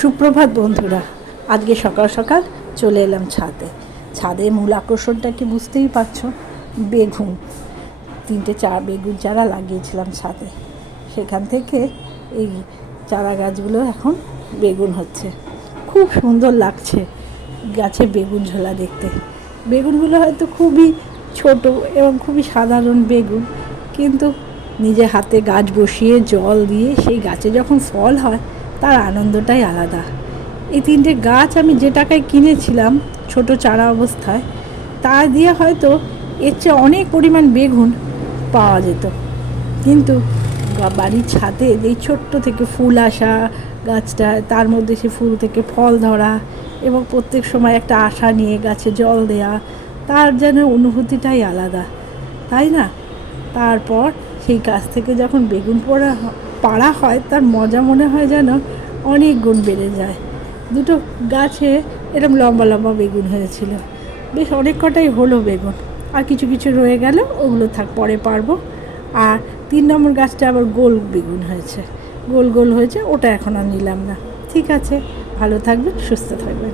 সুপ্রভাত বন্ধুরা। আজকে সকাল সকাল চলে এলাম ছাদে। ছাদে মূল আকর্ষণটা কি বুঝতেই পারছো, বেগুন। 3-4 বেগুন চারা লাগিয়েছিলাম ছাদে, সেখান থেকে এই চারা গাছগুলো এখন বেগুন হচ্ছে। খুব সুন্দর লাগছে গাছে বেগুন ঝোলা দেখতে। বেগুনগুলো হয়তো খুবই ছোট এবং খুবই সাধারণ বেগুন, কিন্তু নিজে হাতে গাছ বসিয়ে জল দিয়ে সেই গাছে যখন ফল হয় তার আনন্দটাই আলাদা। এই 3টে গাছ আমি যে টাকায় কিনেছিলাম ছোট চারা অবস্থায়, তা দিয়ে হয়তো এর চেয়ে অনেক পরিমাণ বেগুন পাওয়া যেত। কিন্তু বাড়ির ছাদে এই ছোট্ট থেকে ফুল আসা গাছটা, তার মধ্যে সে ফুল থেকে ফল ধরা এবং প্রত্যেক সময় একটা আশা নিয়ে গাছে জল দেয়া, তার যেন অনুভূতিটাই আলাদা, তাই না? তারপর সেই গাছ থেকে যখন বেগুন পাড়া হয় তার মজা মনে হয় যেন অনেক গুণ বেড়ে যায়। দুটো গাছে এরকম লম্বা লম্বা বেগুন হয়েছিল, বেশ অনেক কটাই হলো বেগুন। আর কিছু কিছু রয়ে গেল, ওগুলো থাক, পরে পারবো। আর 3 নম্বর গাছটা আবার গোল বেগুন হয়েছে, গোল গোল হয়েছে, ওটা এখন আর নিলাম না। ঠিক আছে, ভালো থাকবেন, সুস্থ থাকবেন।